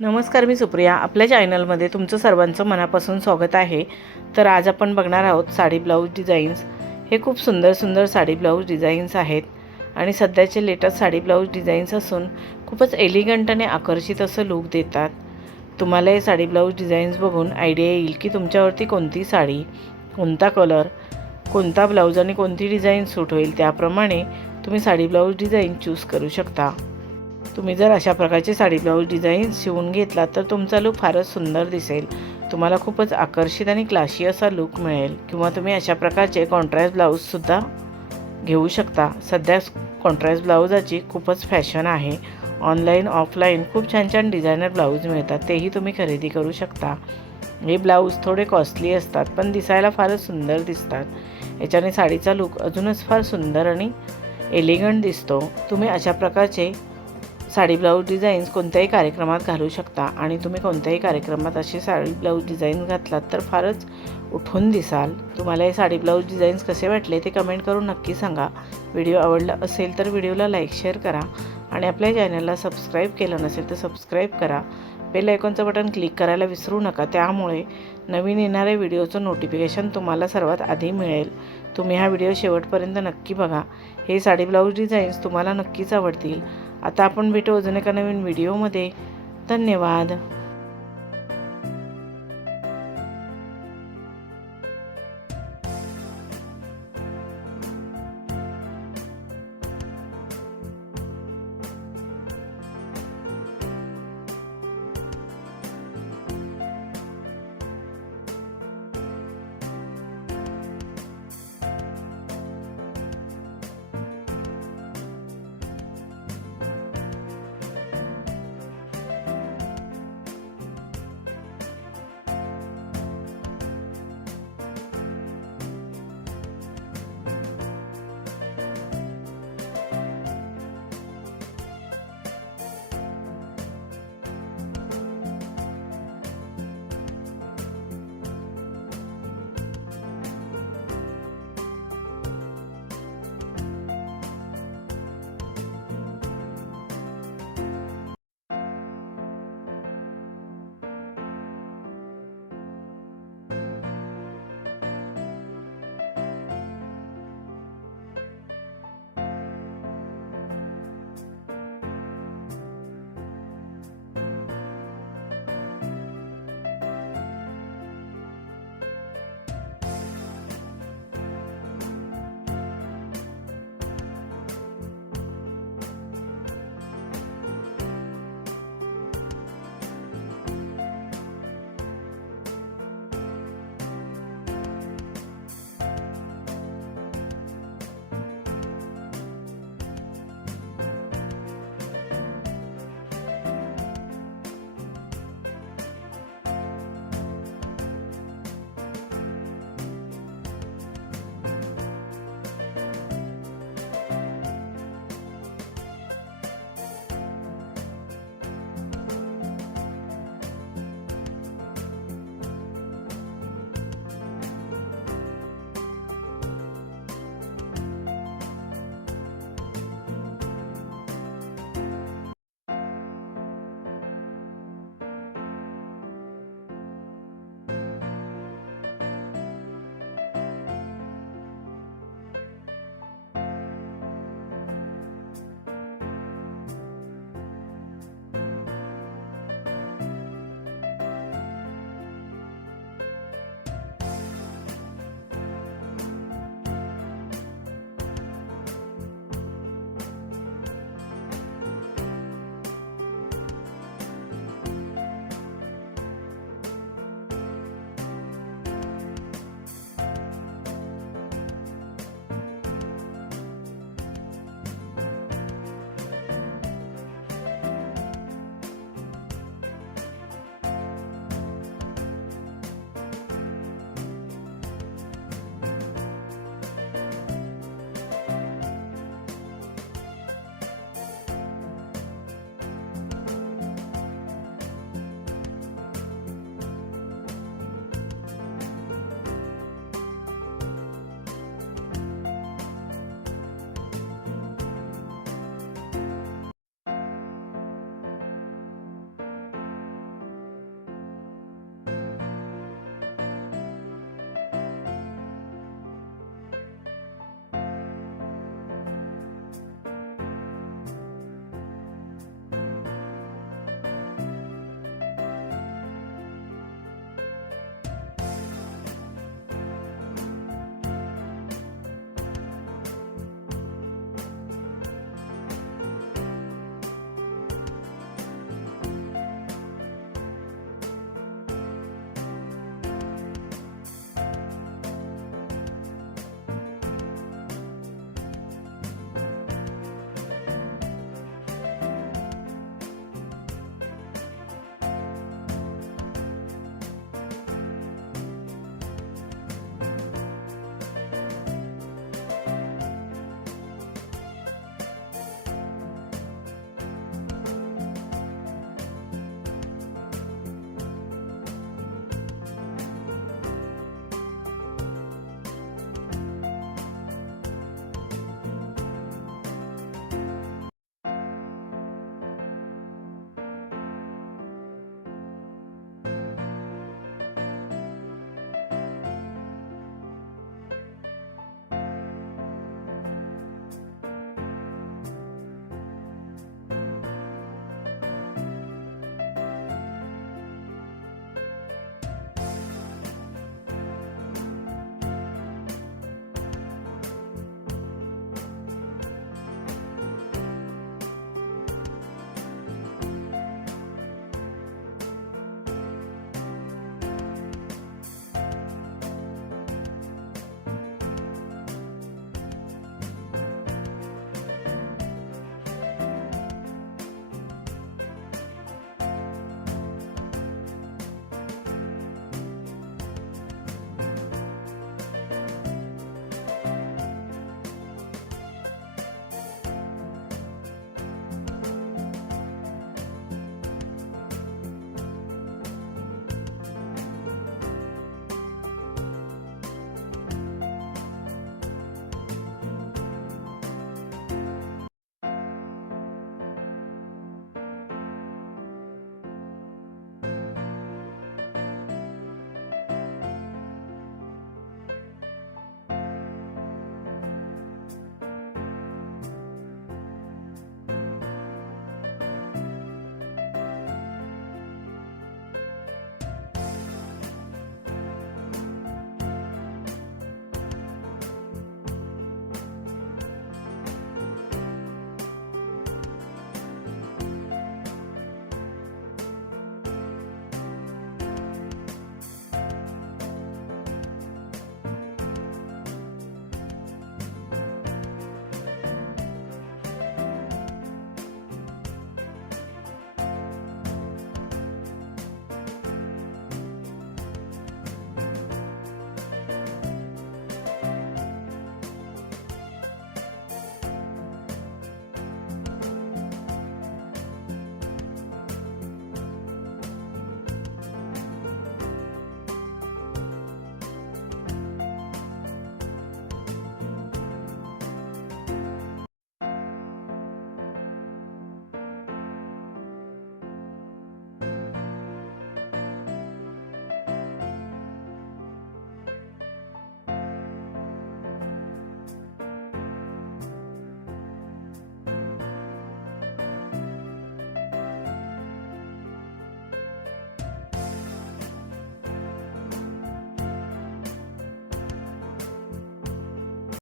नमस्कार, मी सुप्रिया. आपल्या चॅनलमध्ये तुमचं सर्वांचं मनापासून स्वागत आहे. तर आज आपण बघणार आहोत साडी ब्लाऊज डिझाईन्स. हे खूप सुंदर सुंदर साडी ब्लाऊज डिझाईन्स आहेत आणि सध्याचे लेटेस्ट साडी ब्लाऊज डिझाईन्स असून खूपच एलिगंट आणि आकर्षित असं लूक देतात. तुम्हाला हे साडी ब्लाऊज डिझाईन्स बघून आयडिया येईल की तुमच्यावरती कोणती साडी, कोणता कलर, कोणता ब्लाऊज आणि कोणती डिझाईन सूट होईल. त्याप्रमाणे तुम्ही साडी ब्लाऊज डिझाईन चूज करू शकता. तुम्ही जर अशा प्रकारचे साडी ब्लाऊज डिझाईन शिवून घेतला तर तुमचा लूक फारच सुंदर दिसेल. तुम्हाला खूपच आकर्षित आणि क्लासी असा लूक मिळेल. किंवा तुम्ही अशा प्रकारचे कॉन्ट्रास्ट ब्लाऊजसुद्धा घेऊ शकता. सध्या कॉन्ट्रास्ट ब्लाऊजाची खूपच फॅशन आहे. ऑनलाईन ऑफलाईन खूप छान छान डिझायनर ब्लाऊज मिळतात, तेही तुम्ही खरेदी करू शकता. हे ब्लाऊज थोडे कॉस्टली असतात पण दिसायला फारच सुंदर दिसतात. याच्याने साडीचा लूक अजूनच फार सुंदर आणि एलिगंट दिसतो. तुम्ही अशा प्रकारचे साडी ब्लाऊज डिझाईन्स कोणत्याही कार्यक्रमात घालू शकता आणि तुम्ही कोणत्याही कार्यक्रमात अशी साडी ब्लाऊज डिझाईन घातलात तर फारच उठून दिसाल. तुम्हाला हे साडी ब्लाऊज डिझाईन्स कसे वाटले ते कमेंट करून नक्की सांगा. व्हिडिओ आवडला असेल तर व्हिडिओला लाईक शेअर करा आणि आपल्या चॅनलला सबस्क्राईब केलं नसेल तर सबस्क्राईब करा. बेल आयकॉनचं बटन क्लिक करायला विसरू नका, त्यामुळे नवीन येणाऱ्या व्हिडिओचं नोटिफिकेशन तुम्हाला सर्वात आधी मिळेल. तुम्ही हा व्हिडिओ शेवटपर्यंत नक्की बघा. हे साडी ब्लाऊज डिझाईन्स तुम्हाला नक्कीच आवडतील. आता आपण भेटू अजून एका नवीन व्हिडिओमध्ये. धन्यवाद.